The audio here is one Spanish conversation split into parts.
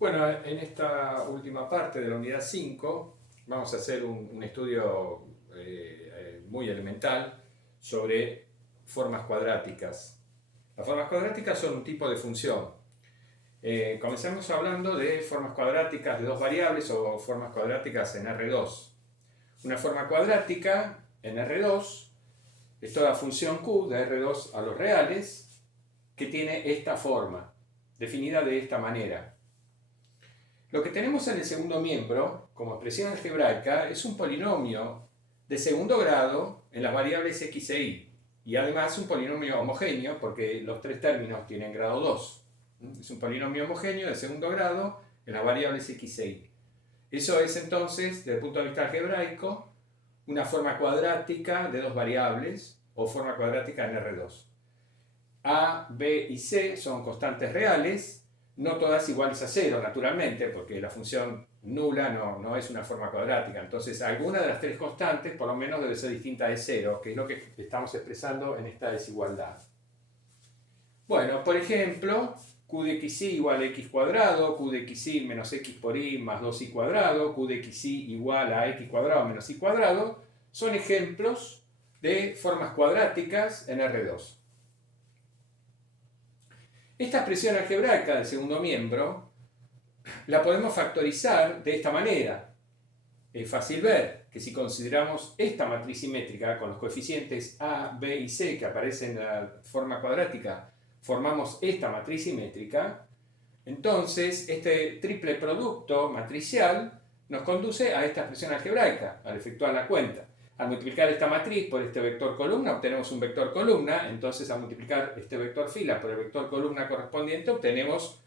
Bueno, en esta última parte de la unidad 5 vamos a hacer un estudio muy elemental sobre formas cuadráticas. Las formas cuadráticas son un tipo de función. Comenzamos hablando de formas cuadráticas de dos variables o formas cuadráticas en R2. Una forma cuadrática en R2 es toda función Q de R2 a los reales que tiene esta forma, definida de esta manera. Lo que tenemos en el segundo miembro, como expresión algebraica, es un polinomio de segundo grado en las variables x e y. Y además un polinomio homogéneo, porque los tres términos tienen grado 2. Es un polinomio homogéneo de segundo grado en las variables x e y. Eso es entonces, desde el punto de vista algebraico, una forma cuadrática de dos variables, o forma cuadrática en R2. A, B y C son constantes reales, no todas iguales a 0, naturalmente, porque la función nula no es una forma cuadrática. Entonces, alguna de las tres constantes, por lo menos, debe ser distinta de 0, que es lo que estamos expresando en esta desigualdad. Bueno, por ejemplo, q de xy igual a x cuadrado, q de xy menos x por y más 2y cuadrado, q de xy igual a x cuadrado menos y cuadrado, son ejemplos de formas cuadráticas en R2. Esta expresión algebraica del segundo miembro la podemos factorizar de esta manera. Es fácil ver que si consideramos esta matriz simétrica con los coeficientes a, b y c que aparecen en la forma cuadrática, formamos esta matriz simétrica, entonces este triple producto matricial nos conduce a esta expresión algebraica al efectuar la cuenta. Al multiplicar esta matriz por este vector columna obtenemos un vector columna, entonces al multiplicar este vector fila por el vector columna correspondiente obtenemos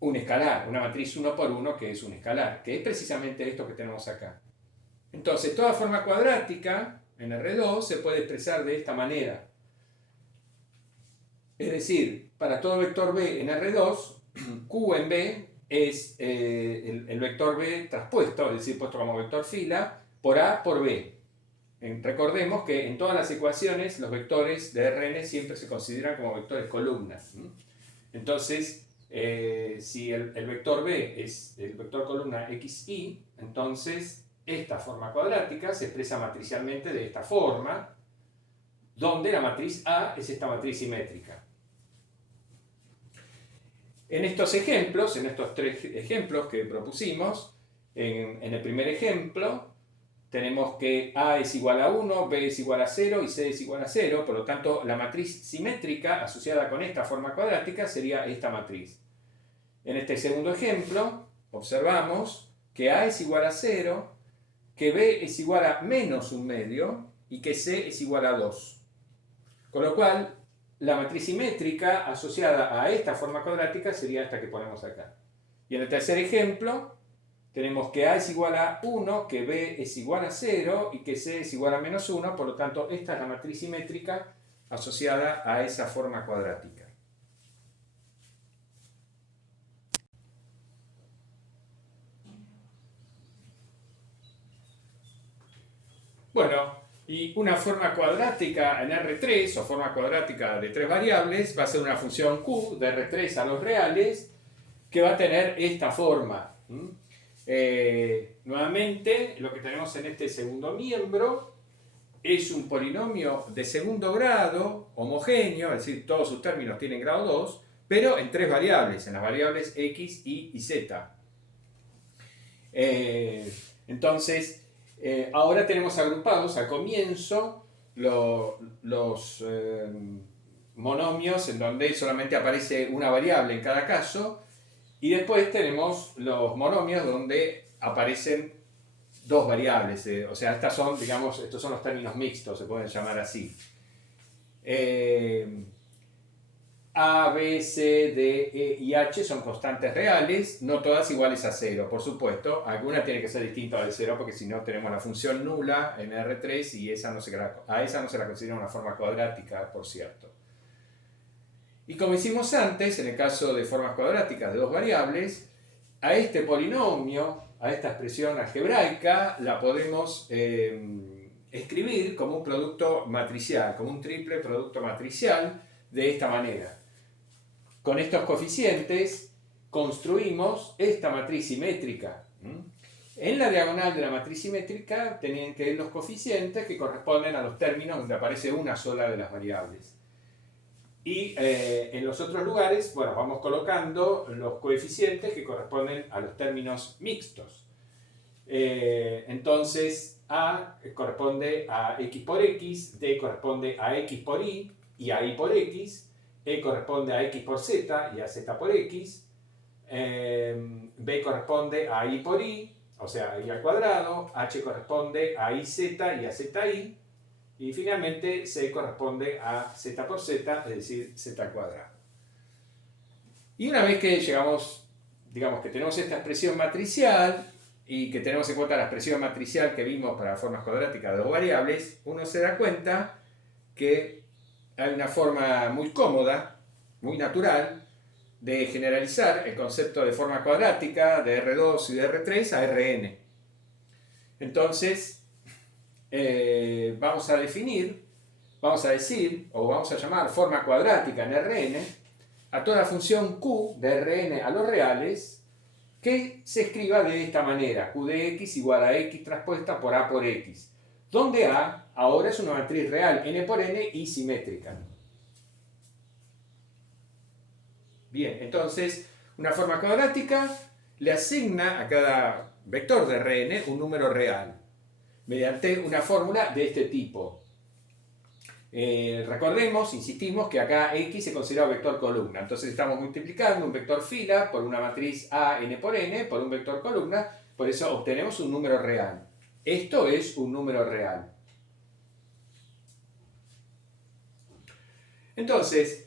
un escalar, una matriz 1 por 1 que es un escalar, que es precisamente esto que tenemos acá. Entonces toda forma cuadrática en R2 se puede expresar de esta manera. Es decir, para todo vector B en R2, Q en B es el vector B traspuesto, es decir, puesto como vector fila, por A por B. Recordemos que en todas las ecuaciones los vectores de Rn siempre se consideran como vectores columnas. Entonces, si el vector B es el vector columna xy, entonces esta forma cuadrática se expresa matricialmente de esta forma, donde la matriz A es esta matriz simétrica. En estos ejemplos, en estos tres ejemplos que propusimos, en el primer ejemplo, tenemos que A es igual a 1, B es igual a 0 y C es igual a 0, por lo tanto la matriz simétrica asociada con esta forma cuadrática sería esta matriz. En este segundo ejemplo observamos que A es igual a 0, que B es igual a menos un medio y que C es igual a 2. Con lo cual la matriz simétrica asociada a esta forma cuadrática sería esta que ponemos acá. Y en el tercer ejemplo tenemos que A es igual a 1, que B es igual a 0 y que C es igual a menos 1, por lo tanto esta es la matriz simétrica asociada a esa forma cuadrática. Bueno, y una forma cuadrática en R3 o forma cuadrática de tres variables va a ser una función Q de R3 a los reales que va a tener esta forma. Nuevamente, lo que tenemos en este segundo miembro es un polinomio de segundo grado, homogéneo, es decir, todos sus términos tienen grado 2, pero en tres variables, en las variables x, y y z. Entonces, ahora tenemos agrupados al comienzo los monomios en donde solamente aparece una variable en cada caso, y después tenemos los monomios donde aparecen dos variables, o sea, estas son, digamos, estos son los términos mixtos, se pueden llamar así. A, B, C, D, E y H son constantes reales, no todas iguales a 0, por supuesto. Alguna tiene que ser distinta de 0 porque si no tenemos la función nula en R3 y a esa no se la considera una forma cuadrática, por cierto. Y como hicimos antes, en el caso de formas cuadráticas de dos variables, a este polinomio, a esta expresión algebraica, la podemos escribir como un producto matricial, como un triple producto matricial de esta manera. Con estos coeficientes construimos esta matriz simétrica. En la diagonal de la matriz simétrica tienen que ir los coeficientes que corresponden a los términos donde aparece una sola de las variables. Y en los otros lugares, bueno, vamos colocando los coeficientes que corresponden a los términos mixtos. Entonces, A corresponde a x por x, D corresponde a x por y a y por x, E corresponde a x por z y a z por x, B corresponde a y por y, o sea, a y al cuadrado, H corresponde a iz y a zi, y finalmente C corresponde a z por z, es decir, z al cuadrado. Y una vez que llegamos, digamos que tenemos esta expresión matricial y que tenemos en cuenta la expresión matricial que vimos para formas cuadráticas de dos variables, uno se da cuenta que hay una forma muy cómoda, muy natural, de generalizar el concepto de forma cuadrática de R2 y de R3 a Rn. Entonces, vamos a definir, vamos a decir, o vamos a llamar forma cuadrática en Rn a toda función q de Rn a los reales que se escriba de esta manera: q de x igual a x transpuesta por a por x, donde a ahora es una matriz real n por n y simétrica. Bien, entonces una forma cuadrática le asigna a cada vector de Rn un número real mediante una fórmula de este tipo. Recordemos, insistimos, que acá x se considera un vector columna. Entonces estamos multiplicando un vector fila por una matriz a n por n por un vector columna, por eso obtenemos un número real. Esto es un número real. Entonces,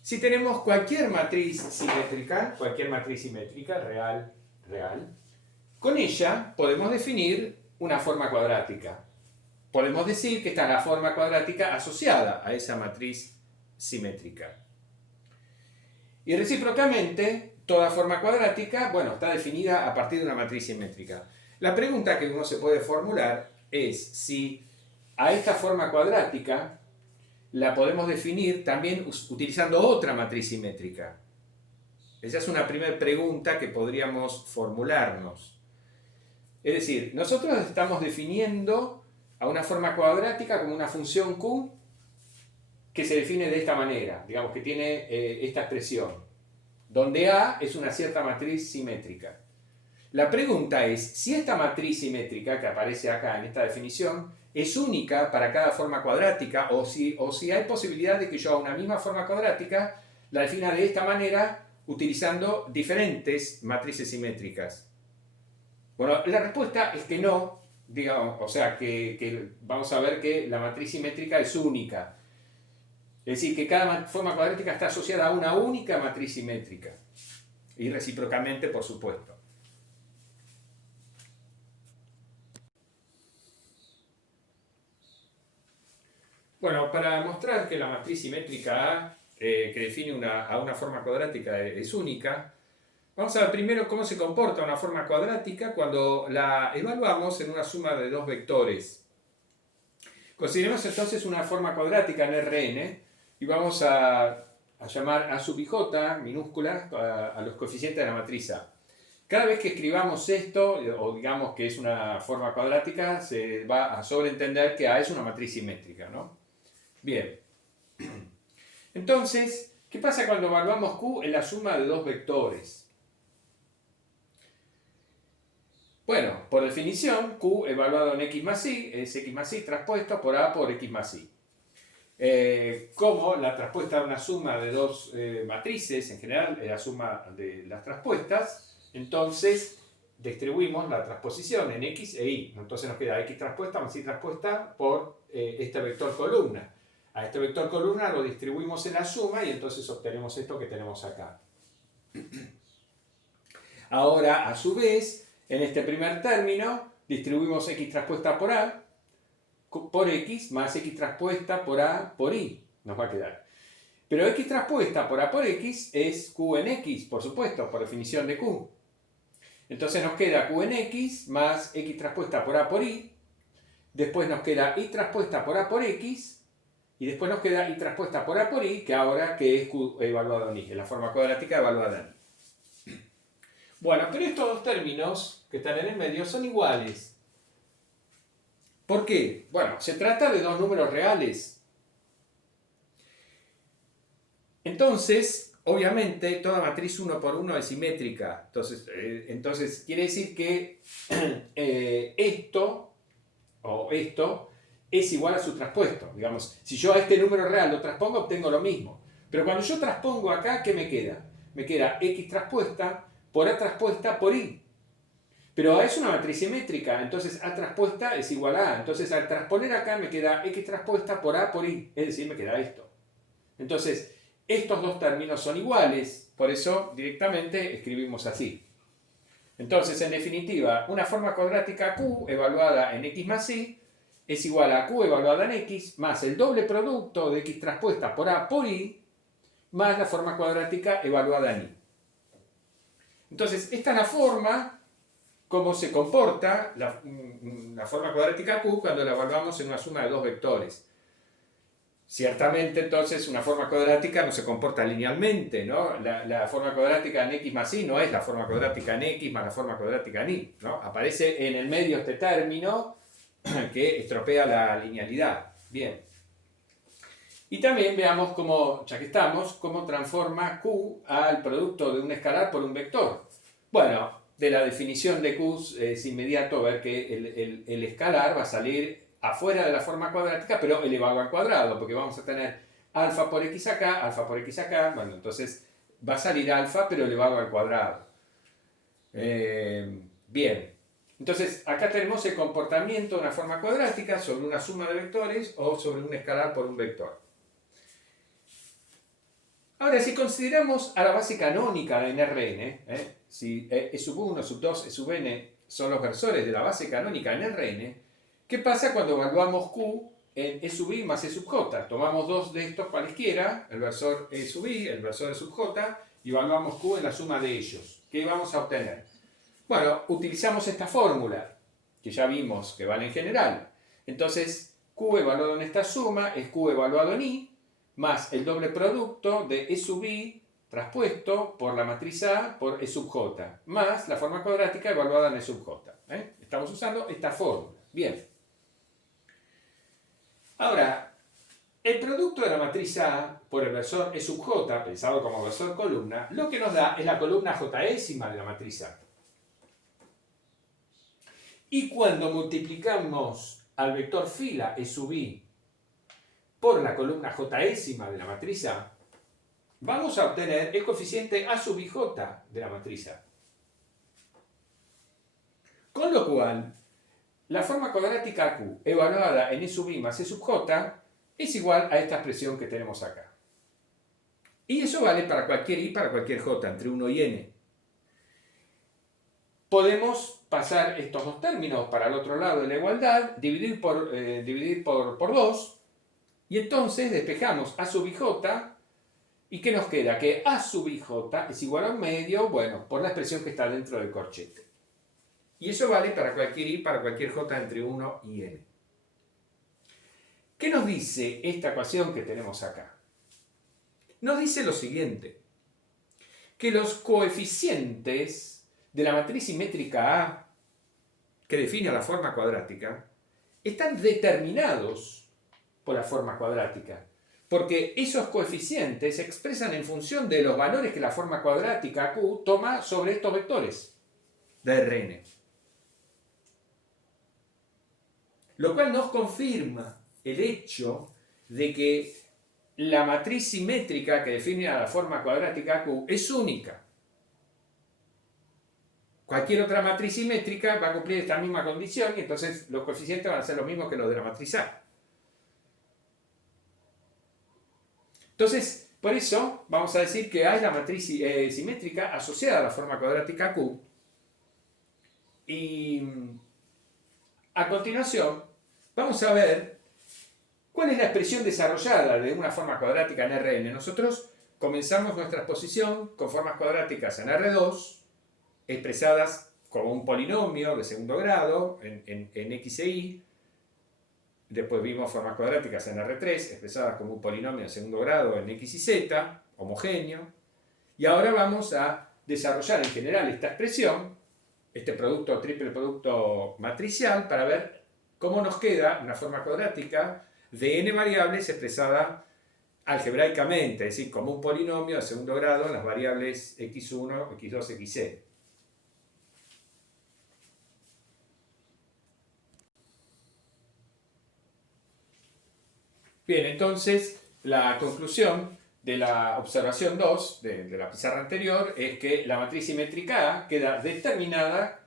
si tenemos cualquier matriz simétrica real, con ella podemos definir una forma cuadrática. Podemos decir que esta es la forma cuadrática asociada a esa matriz simétrica. Y recíprocamente, toda forma cuadrática, bueno, está definida a partir de una matriz simétrica. La pregunta que uno se puede formular es si a esta forma cuadrática la podemos definir también utilizando otra matriz simétrica. Esa es una primera pregunta que podríamos formularnos. Es decir, nosotros estamos definiendo a una forma cuadrática como una función q que se define de esta manera, digamos que tiene esta expresión, donde A es una cierta matriz simétrica. La pregunta es si esta matriz simétrica que aparece acá en esta definición es única para cada forma cuadrática o si hay posibilidad de que yo a una misma forma cuadrática la defina de esta manera utilizando diferentes matrices simétricas. Bueno, la respuesta es que no, digamos, o sea que vamos a ver que la matriz simétrica es única. Es decir, que cada forma cuadrática está asociada a una única matriz simétrica. Y recíprocamente, por supuesto. Bueno, para mostrar que la matriz simétrica A, que define a una forma cuadrática, es única, vamos a ver primero cómo se comporta una forma cuadrática cuando la evaluamos en una suma de dos vectores. Consideremos entonces una forma cuadrática en Rn y vamos a llamar a sub i j minúscula a los coeficientes de la matriz A. Cada vez que escribamos esto, o digamos que es una forma cuadrática, se va a sobreentender que A es una matriz simétrica, ¿no? Bien. Entonces, ¿qué pasa cuando evaluamos Q en la suma de dos vectores? Bueno, por definición, Q evaluado en x más y es x más y traspuesto por A por x más y. Como la traspuesta de una suma de dos matrices, en general, es la suma de las traspuestas, entonces distribuimos la transposición en x e y. Entonces nos queda x traspuesta más y traspuesta por este vector columna. A este vector columna lo distribuimos en la suma y entonces obtenemos esto que tenemos acá. Ahora, a su vez, en este primer término, distribuimos x traspuesta por a por x más x traspuesta por a por y. Nos va a quedar. Pero x traspuesta por a por x es q en x, por supuesto, por definición de q. Entonces nos queda q en x más x traspuesta por a por y. Después nos queda y traspuesta por a por x. Y después nos queda y traspuesta por a por y, que ahora que es q evaluado en y, en la forma cuadrática evaluada en y. Bueno, pero estos dos términos que están en el medio son iguales. ¿Por qué? Bueno, se trata de dos números reales. Entonces, obviamente, toda matriz 1 por 1 es simétrica. Entonces quiere decir que esto es igual a su traspuesto. Digamos, si yo a este número real lo transpongo, obtengo lo mismo. Pero cuando yo transpongo acá, ¿qué me queda? Me queda x traspuesta por a traspuesta por y. Pero A es una matriz simétrica, entonces A traspuesta es igual a A. Entonces al transponer acá me queda x traspuesta por A por y. Es decir, me queda esto. Entonces, estos dos términos son iguales, por eso directamente escribimos así. Entonces, en definitiva, una forma cuadrática Q evaluada en x más y es igual a Q evaluada en x más el doble producto de x traspuesta por A por y más la forma cuadrática evaluada en y. Entonces, esta es la forma, cómo se comporta la forma cuadrática Q cuando la evaluamos en una suma de dos vectores. Ciertamente, entonces, una forma cuadrática no se comporta linealmente, ¿no? La forma cuadrática en x más y no es la forma cuadrática en x más la forma cuadrática en y, ¿no? Aparece en el medio este término que estropea la linealidad. Bien. Y también veamos cómo, ya que estamos, cómo transforma Q al producto de un escalar por un vector. Bueno, de la definición de Q es inmediato ver que el escalar va a salir afuera de la forma cuadrática, pero elevado al cuadrado, porque vamos a tener alfa por x acá, bueno, entonces va a salir alfa, pero elevado al cuadrado. Bien, entonces acá tenemos el comportamiento de una forma cuadrática sobre una suma de vectores o sobre un escalar por un vector. Ahora, si consideramos a la base canónica de NRN, si E sub 1, sub 2, E sub n son los versores de la base canónica en NRN, ¿qué pasa cuando evaluamos Q en E sub i más E sub j? Tomamos dos de estos cualesquiera, el versor E sub i, el versor E sub j, y evaluamos Q en la suma de ellos. ¿Qué vamos a obtener? Bueno, utilizamos esta fórmula, que ya vimos que vale en general. Entonces, Q evaluado en esta suma es Q evaluado en i, más el doble producto de E sub i traspuesto por la matriz A por E sub j, más la forma cuadrática evaluada en E sub j. Estamos usando esta fórmula. Bien. Ahora, el producto de la matriz A por el versor E sub j, pensado como versor columna, lo que nos da es la columna jésima de la matriz A. Y cuando multiplicamos al vector fila E sub i por la columna jésima de la matriz A, vamos a obtener el coeficiente A sub ij de la matriz A. Con lo cual, la forma cuadrática Q evaluada en E sub i más E sub j es igual a esta expresión que tenemos acá. Y eso vale para cualquier i, para cualquier j, entre 1 y n. Podemos pasar estos dos términos para el otro lado de la igualdad, dividir por 2, y entonces despejamos A sub ij, ¿y qué nos queda? Que A sub ij es igual a un medio, bueno, por la expresión que está dentro del corchete. Y eso vale para cualquier i, para cualquier j entre 1 y n. ¿Qué nos dice esta ecuación que tenemos acá? Nos dice lo siguiente, que los coeficientes de la matriz simétrica A, que define la forma cuadrática, están determinados por la forma cuadrática, porque esos coeficientes se expresan en función de los valores que la forma cuadrática Q toma sobre estos vectores de Rn. Lo cual nos confirma el hecho de que la matriz simétrica que define a la forma cuadrática Q es única. Cualquier otra matriz simétrica va a cumplir esta misma condición y entonces los coeficientes van a ser los mismos que los de la matriz A. Entonces, por eso vamos a decir que A es la matriz simétrica asociada a la forma cuadrática Q. Y a continuación vamos a ver cuál es la expresión desarrollada de una forma cuadrática en Rn. Nosotros comenzamos nuestra exposición con formas cuadráticas en R2, expresadas como un polinomio de segundo grado en x e y. Después vimos formas cuadráticas en R3, expresadas como un polinomio de segundo grado en x y z, homogéneo. Y ahora vamos a desarrollar en general esta expresión, este producto, triple producto matricial, para ver cómo nos queda una forma cuadrática de n variables expresada algebraicamente, es decir, como un polinomio de segundo grado en las variables x1, x2, xn. Bien, entonces la conclusión de la observación 2 de la pizarra anterior es que la matriz simétrica A queda determinada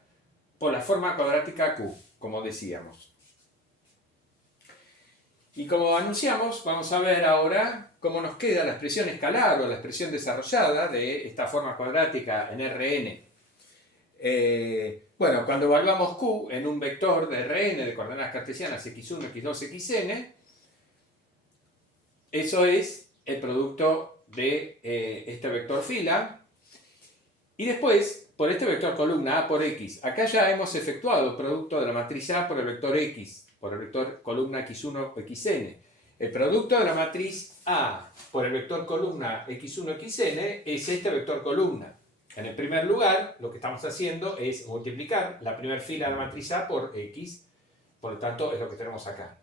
por la forma cuadrática Q, como decíamos. Y como anunciamos, vamos a ver ahora cómo nos queda la expresión escalar o la expresión desarrollada de esta forma cuadrática en Rn. Bueno, cuando evaluamos Q en un vector de Rn de coordenadas cartesianas x1, x2, xn, eso es el producto de este vector fila. Y después, por este vector columna A por X, acá ya hemos efectuado el producto de la matriz A por el vector X, por el vector columna X1 o XN. El producto de la matriz A por el vector columna X1 XN es este vector columna. En el primer lugar, lo que estamos haciendo es multiplicar la primera fila de la matriz A por X, por lo tanto es lo que tenemos acá.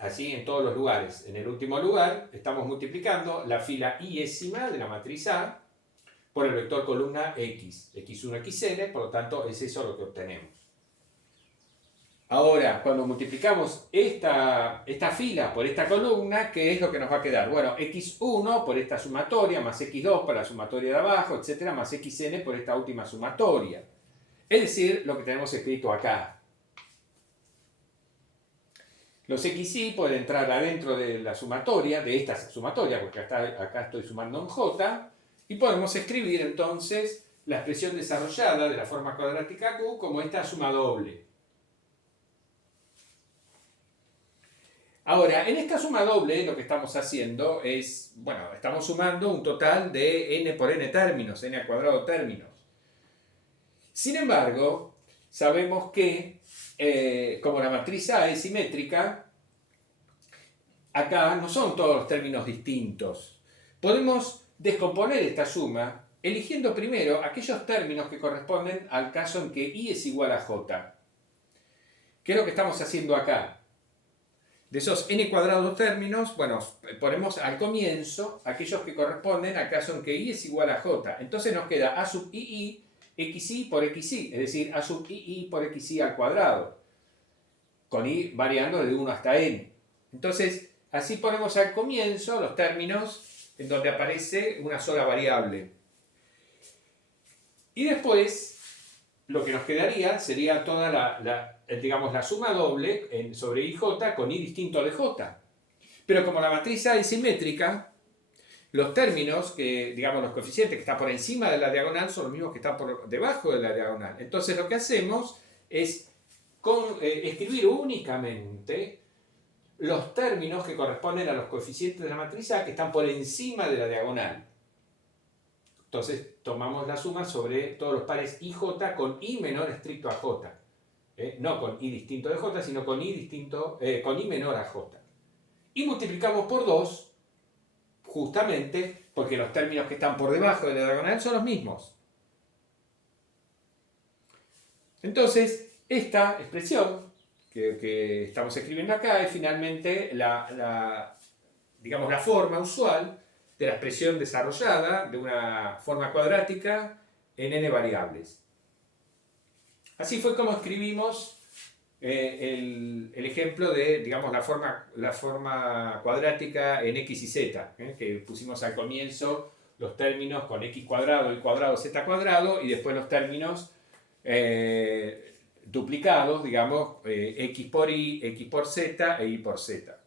Así en todos los lugares. En el último lugar, estamos multiplicando la fila iésima de la matriz A por el vector columna X, X1, XN, por lo tanto es eso lo que obtenemos. Ahora, cuando multiplicamos esta fila por esta columna, ¿qué es lo que nos va a quedar? Bueno, X1 por esta sumatoria, más X2 por la sumatoria de abajo, etcétera, más XN por esta última sumatoria. Es decir, lo que tenemos escrito acá. Los xy pueden entrar adentro de la sumatoria, de esta sumatoria, porque acá estoy sumando en j, y podemos escribir entonces la expresión desarrollada de la forma cuadrática Q como esta suma doble. Ahora, en esta suma doble lo que estamos haciendo es, bueno, estamos sumando un total de n por n términos, n al cuadrado términos. Sin embargo, sabemos que como la matriz A es simétrica, acá no son todos los términos distintos. Podemos descomponer esta suma eligiendo primero aquellos términos que corresponden al caso en que I es igual a J. ¿Qué es lo que estamos haciendo acá? De esos n cuadrados términos, bueno, ponemos al comienzo aquellos que corresponden al caso en que I es igual a J. Entonces nos queda A sub II xy por xy, es decir, a sub i por xy al cuadrado, con i variando de 1 hasta n. Entonces, así ponemos al comienzo los términos en donde aparece una sola variable. Y después, lo que nos quedaría sería toda la suma doble sobre ij con i distinto de j. Pero como la matriz A es simétrica, los términos, los coeficientes que están por encima de la diagonal son los mismos que están por debajo de la diagonal. Entonces lo que hacemos es escribir únicamente los términos que corresponden a los coeficientes de la matriz A que están por encima de la diagonal. Entonces tomamos la suma sobre todos los pares ij con i menor estricto a j. No con i distinto de j, sino con i menor a j. Y multiplicamos por 2, justamente porque los términos que están por debajo de la diagonal son los mismos. Entonces, esta expresión que estamos escribiendo acá es finalmente la forma usual de la expresión desarrollada de una forma cuadrática en n variables. Así fue como escribimos el ejemplo de, la forma cuadrática en x y z, que pusimos al comienzo los términos con x cuadrado, y cuadrado, z cuadrado, y después los términos duplicados, x por y, x por z e y por z.